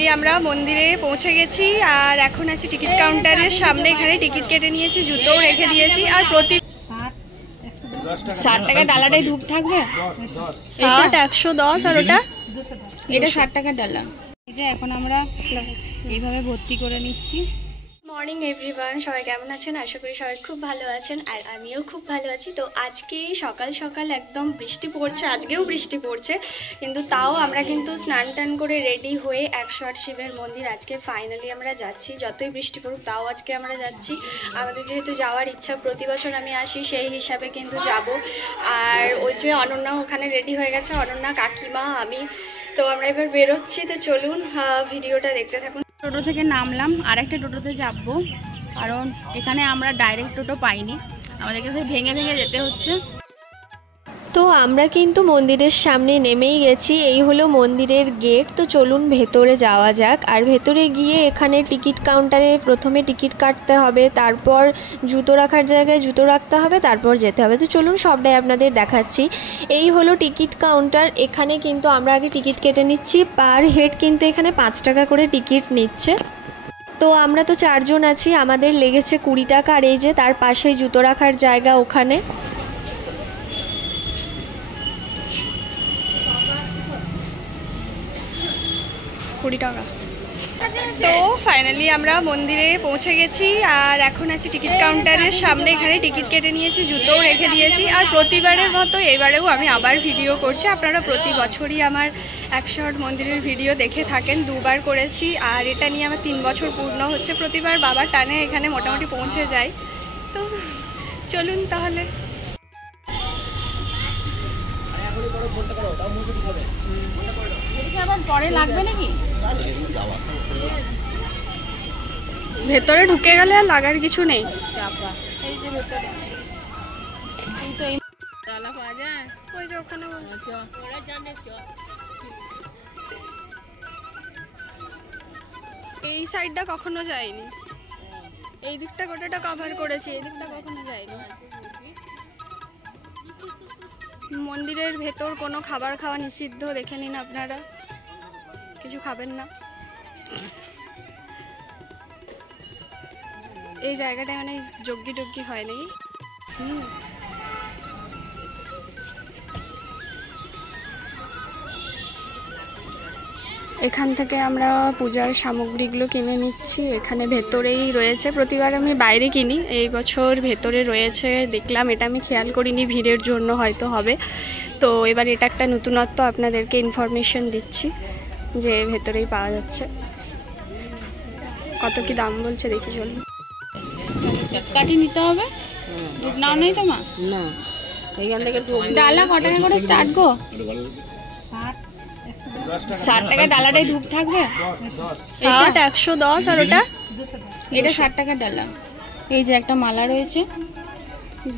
আমরা মন্দিরে পৌঁছে গেছি আর এখন আছি টিকিট কাউন্টারের সামনে। এখানে টিকিট কেটে নিয়েছি, জুতোও রেখে দিয়েছি। আর প্রতি 60 টাকা ডালাটাই ধূপ থাকবে, 60 110 আর ওটা এটা 60 টাকা ডালা। এই যে এখন আমরা এইভাবে ভর্তি করে নিচ্ছি। মর্নিং এভরিওয়ান, সবাই কেমন আছেন? আশা করি সবাই খুব ভালো আছেন আর আমিও খুব ভালো আছি। তো আজকে সকাল সকাল একদম বৃষ্টি পড়ছে, আজকেও বৃষ্টি পড়ছে, কিন্তু তাও আমরা কিন্তু স্নান টান করে রেডি হয়ে 108 শিবের মন্দির আজকে ফাইনালি আমরা যাচ্ছি। যতই বৃষ্টি পড়ুক তাও আজকে আমরা যাচ্ছি। আমাদের যেহেতু যাওয়ার ইচ্ছা, প্রতি বছর আমি আসি, সেই হিসাবে কিন্তু যাব। আর ওই যে অনন্যা ওখানে রেডি হয়ে গেছে, অনন্যা, কাকিমা, আমি। তো আমরা এবার বেরোচ্ছি, তো চলুন ভিডিওটা দেখতে থাকুন। টোটো থেকে নামলাম, আর একটা টোটোতে যাবো, কারণ এখানে আমরা ডাইরেক্ট টোটো পাইনি, আমাদের কাছে ভেঙে ভেঙে যেতে হচ্ছে। তো আমরা কিন্তু মন্দিরের সামনে নেমেই গেছি, এই হলো মন্দিরের গেট। তো চলুন ভেতরে যাওয়া যাক। আর ভেতরে গিয়ে এখানে টিকিট কাউন্টারে প্রথমে টিকিট কাটতে হবে, তারপর জুতো রাখার জায়গায় জুতো রাখতে হবে, তারপর যেতে হবে। তো চলুন সবটাই আপনাদের দেখাচ্ছি। এই হলো টিকিট কাউন্টার। এখানে কিন্তু আমরা আগে টিকিট কেটে নিচ্ছি, পার হেড কিন্তু এখানে 5 টাকা করে টিকিট নিচ্ছে। তো আমরা তো 4 জন আছি, আমাদের লেগেছে 20 টাকা। আর এই যে তার পাশেই জুতো রাখার জায়গা, ওখানে টাকা। তো ফাইনালি আমরা মন্দিরে পৌঁছে গেছি আর এখন আছি টিকিট কাউন্টারের সামনে। এখানে টিকিট কেটে নিয়েছি, জুতোও রেখে দিয়েছি। আর প্রতিবারের মতো এবারেও আমি আবার ভিডিও করছি। আপনারা প্রতি বছরই আমার 108 মন্দিরের ভিডিও দেখে থাকেন, 2বার করেছি। আর এটা নিয়ে আমার 3 বছর পূর্ণ হচ্ছে। প্রতিবার বাবার টানে এখানে মোটামুটি পৌঁছে যাই। তো চলুন তাহলে। পরে লাগবে নাকি? ভেতরে ঢুকে গেলে আর লাগার কিছু নেই। এই যে ভেতরে এই তো এই ডালা পাওয়া যায়, ওই যে ওখানে ওরা জানে। এই সাইডটা কখনো যায়নি, এই দিকটা গোটাটা কভার করেছি, এই দিকটা কখনো যায়নি। মন্দিরের ভেতর কোনো খাবার খাওয়া নিষিদ্ধ, দেখে নিন আপনারা, কিছু খাবেন না। এই জায়গাটা মানে যজ্ঞি টজ্ঞি হয় নাকি। এখান থেকে আমরা পূজার সামগ্রীগুলো কিনে নিচ্ছি, এখানে ভেতরেই রয়েছে। প্রতিবার আমি বাইরে কিনি, এই বছর ভেতরে রয়েছে দেখলাম, এটা আমি খেয়াল করিনি, ভিড়ের জন্য হয়তো হবে। তো এবার এটা একটা নতুনত্ব, আপনাদেরকে ইনফরমেশন দিচ্ছি যে ভেতরেই পাওয়া যাচ্ছে। কত কি দাম বলছে দেখি, চলুন। কাটি নিতে হবে, দুধ নাও নেই তো মা? না, এইখান থেকে ডালা ক টাকা করে স্টার্ট গো? 60 টাকা ডালাটাই ধূপ থাকবে, 60 110 আর ওটা এটা 60 টাকার ডালা। এই যে একটা মালা রয়েছে,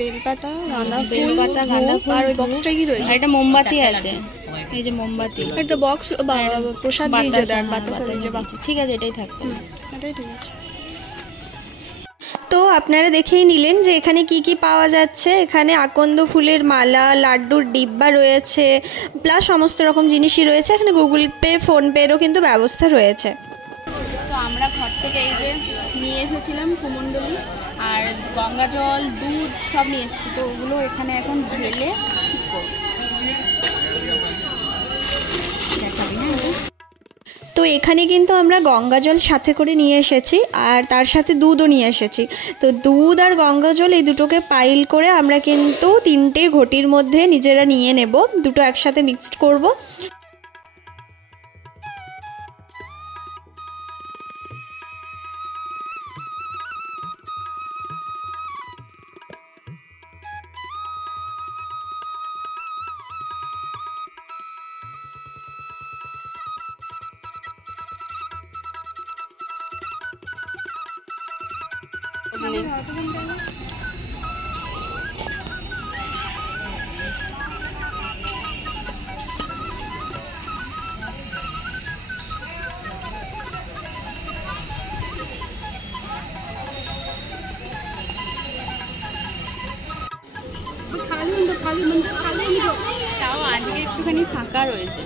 বেলপাতা, গাঁদা ফুল, গাঁদা ফুল। আর ওই বক্সটা কি রয়েছে? এটা মোমবাতি আছে, এই যে মোমবাতি, একটা বক্স প্রসাদ দিয়ে দেন, বাতাসা দিয়ে। ঠিক আছে, এটাই থাকবে, এটাই ঠিক আছে। তো আপনারা দেখেই নিলেন যে এখানে কি কি পাওয়া যাচ্ছে। এখানে আকন্দ ফুলের মালা, লাড্ডুর ডিব্বা রয়েছে, প্লাস সমস্ত রকম জিনিসই রয়েছে। এখানে গুগল পে, ফোনপেরও কিন্তু ব্যবস্থা রয়েছে। তো আমরা ঘর থেকে এই যে নিয়ে এসেছিলাম কুমণ্ডলী আর গঙ্গা জল, দুধ সব নিয়ে এসেছি। তো ওগুলো এখানে এখন ঢেলে ঠিক করব। দেখাবি না? তো এখানে কিন্তু আমরা গঙ্গা জল সাথে করে নিয়ে এসেছি আর তার সাথে দুধও নিয়ে এসেছি। তো দুধ আর গঙ্গা জল এই দুটোকে পাইল করে আমরা কিন্তু 3টে ঘটির মধ্যে নিজেরা নিয়ে নেব, দুটো একসাথে মিক্সড করব। তাও আজকে একটুখানি ফাঁকা রয়েছে,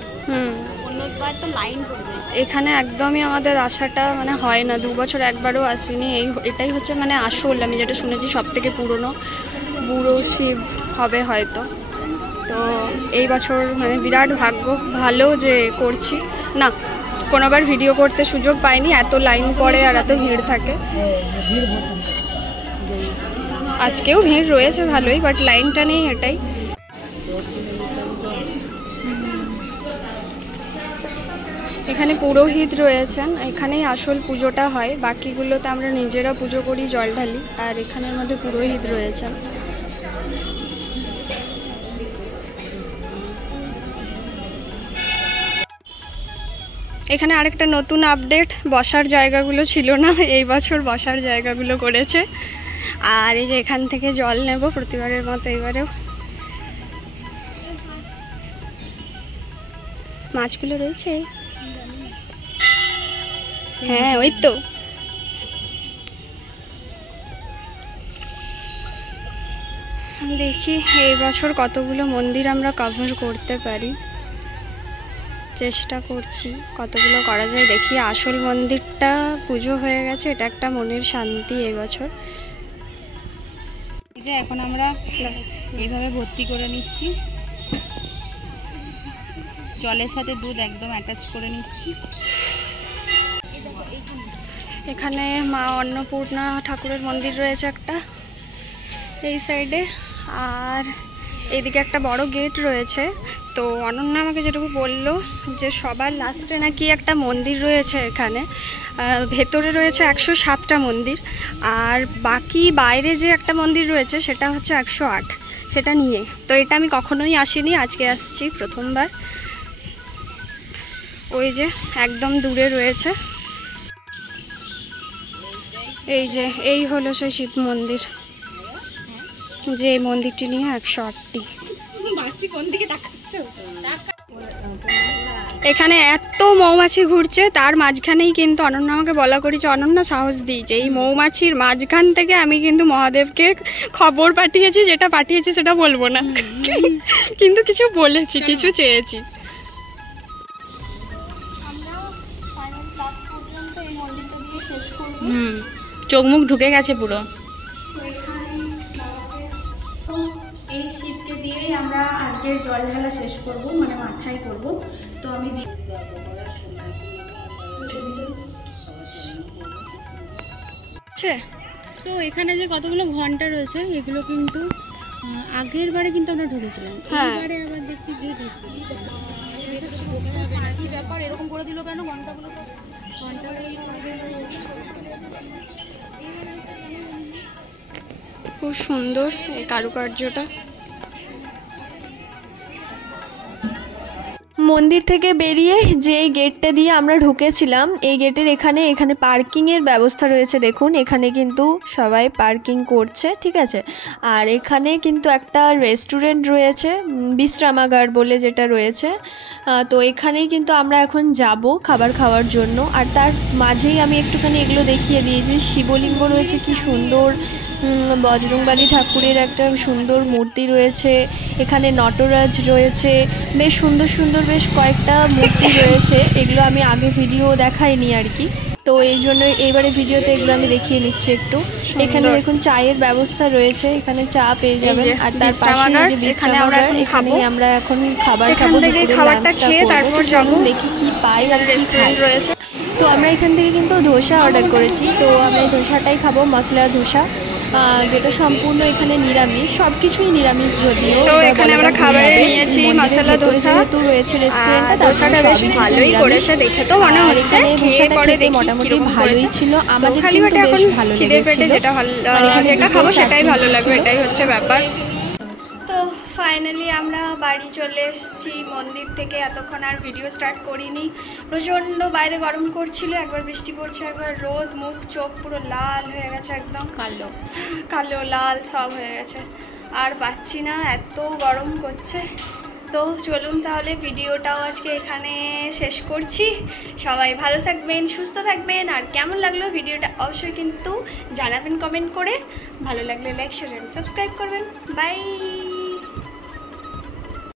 অন্যবার তো লাইন পড়ে যায়। এখানে একদমই আমাদের আসাটা মানে হয় না, 2 বছর একবারও আসিনি। এটাই হচ্ছে মানে আসল, আমি যেটা শুনেছি সব থেকে পুরনো বুড়ো শিব হবে হয়তো। তো এই বছর মানে বিরাট ভাগ্য ভালো যে করছি না, কোনোবার ভিডিও করতে সুযোগ পাইনি, এত লাইন পড়ে আর এত ভিড় থাকে। আজকেও ভিড় রয়েছে ভালোই, বাট লাইনটা নেই, এটাই। এখানে পুরোহিত রয়েছেন, এখানেই আসল পুজোটা হয়, বাকিগুলোতে আমরা নিজেরা পুজো করি, জল ঢালি, আর এখানের মধ্যে পুরোহিত রয়েছেন। এখানে আরেকটা নতুন আপডেট, বসার জায়গাগুলো ছিল না, এই বছর বসার জায়গাগুলো করেছে। আর এই যে এখান থেকে জল নেব প্রতিবারের মতো এবারেও। মাছগুলো রয়েছে, হ্যাঁ ওই তো। দেখি এই বছর কতগুলো মন্দির আমরা কভার করতে পারি, চেষ্টা করছি কতগুলো করা যায়। দেখি, আসল মন্দিরটা পুজো হয়ে গেছে, এটা একটা মনের শান্তি এই বছর। এই যে এখন আমরা এইভাবে ভর্তি করে নিচ্ছি, জলের সাথে দুধ একদম অ্যাটাচ করে নিচ্ছি। এখানে মা অন্নপূর্ণা ঠাকুরের মন্দির রয়েছে একটা এই সাইডে, আর এইদিকে একটা বড় গেট রয়েছে। তো অনন্যা আমাকে যেটুকু বললো যে সবার লাস্টে নাকি একটা মন্দির রয়েছে এখানে, ভেতরে রয়েছে 107টা মন্দির, আর বাকি বাইরে যে একটা মন্দির রয়েছে সেটা হচ্ছে 108, সেটা নিয়ে। তো এটা আমি কখনোই আসিনি, আজকে আসছি প্রথমবার। ওই যে একদম দূরে রয়েছে, এই যে এই হলো সেই শিব মন্দির, যে এই মন্দিরটি নিয়ে 108টি। এখানে এত মৌমাছি ঘুরছে, তার মাঝখানেই কিন্তু অনন্যা আমাকে বলা করেছে, অনন্যা সাহস দিয়েছে, এই মৌমাছির মাঝখান থেকে আমি কিন্তু মহাদেবকে খবর পাঠিয়েছি, যেটা পাঠিয়েছি সেটা বলবো না, কিন্তু কিছু বলেছি, কিছু চেয়েছি। চোখ মুখ ঢুকে গেছে পুরো। এই শিবকে দিয়েই আমরা আজকের জল ঢালা শেষ করব, মানে মাথায় করব। তো আমি সো এখানে যে কতগুলো ঘন্টা রয়েছে, এগুলো কিন্তু আগের বারে কিন্তু আমরা ঢুকেছিলাম, এবারে আবার দেখছি যে ঢুকতে দিচ্ছে না। কি ব্যাপার, এরকম করে দিল কেন? ঘন্টাগুলো তো খুব সুন্দর এই কারুকার্যটা। মন্দির থেকে বেরিয়ে যে গেটটা দিয়ে আমরা ঢুকেছিলাম, এই গেটের এখানে পার্কিংয়ের ব্যবস্থা রয়েছে। দেখুন, এখানে কিন্তু সবাই পার্কিং করছে, ঠিক আছে। আর এখানে কিন্তু একটা রেস্টুরেন্ট রয়েছে, বিশ্রামাগার বলে যেটা রয়েছে। তো এখানেই কিন্তু আমরা এখন যাব খাবার খাওয়ার জন্য। আর তার মাঝেই আমি একটুখানি এগুলো দেখিয়ে দিয়েছি, শিবলিঙ্গ রয়েছে কি সুন্দর, বজরংবলী ঠাকুরের একটা সুন্দর মূর্তি রয়েছে, এখানে নটরাজ রয়েছে, বেশ সুন্দর সুন্দর বেশ কয়েকটা মূর্তি রয়েছে। এগুলো আমি আগে ভিডিও দেখাইনি আর কি, তো এই জন্য এইবারে ভিডিওতে এগুলো আমি দেখিয়ে নিচ্ছি একটু। এখানে দেখুন চায়ের ব্যবস্থা রয়েছে, এখানে চা পেয়ে যাবেন। আর তার পাশে যে বিশ্রামাগার, এখানে আমরা এখন খাবার খাবো, খাবারটা খেয়ে তারপর যাবো, দেখি কি পাই আর কি খাই রয়েছে। তো আমরা এখান থেকে কিন্তু ধোসা অর্ডার করেছি, তো আমরা এই ধোসাটাই খাবো, মশলা ধোসা, যেটা সম্পূর্ণ এখানে নিরামিষ, সবকিছুই নিরামিষ। যদিও তো এখানে আমরা খাবারে নিয়েছি মশলা ধোসা, যেহেতু রয়েছে রেস্টুরেন্টটা, ধোসাটা বেশ ভালোই করেছে, দেখে তো মনে হচ্ছে খেয়ে পরে দেখি মোটামুটি ভালোই ছিল। আমাদের খালি কিন্তু এখন বেশ ভালো খিদে পেটে লেগেছিল, যেটা খাবো সেটাই ভালো লাগবে, এটাই হচ্ছে ব্যাপার। তো ফাইনালি আমরা বাড়ি চলে এসেছি মন্দির থেকে। এতক্ষণ আর ভিডিও স্টার্ট করিনি, প্রচণ্ড বাইরে গরম করছিল, একবার বৃষ্টি পড়ছে একবার রোদ, মুখ চোখ পুরো লাল হয়ে গেছে, একদম কালো কালো লাল সব হয়ে গেছে, আর পাচ্ছি না, এত গরম করছে। তো চলুন তাহলে ভিডিওটাও আজকে এখানে শেষ করছি। সবাই ভালো থাকবেন, সুস্থ থাকবেন, আর কেমন লাগলো ভিডিওটা অবশ্যই কিন্তু জানাবেন কমেন্ট করে। ভালো লাগলে লাইক শেয়ার এন্ড সাবস্ক্রাইব করবেন। বাই।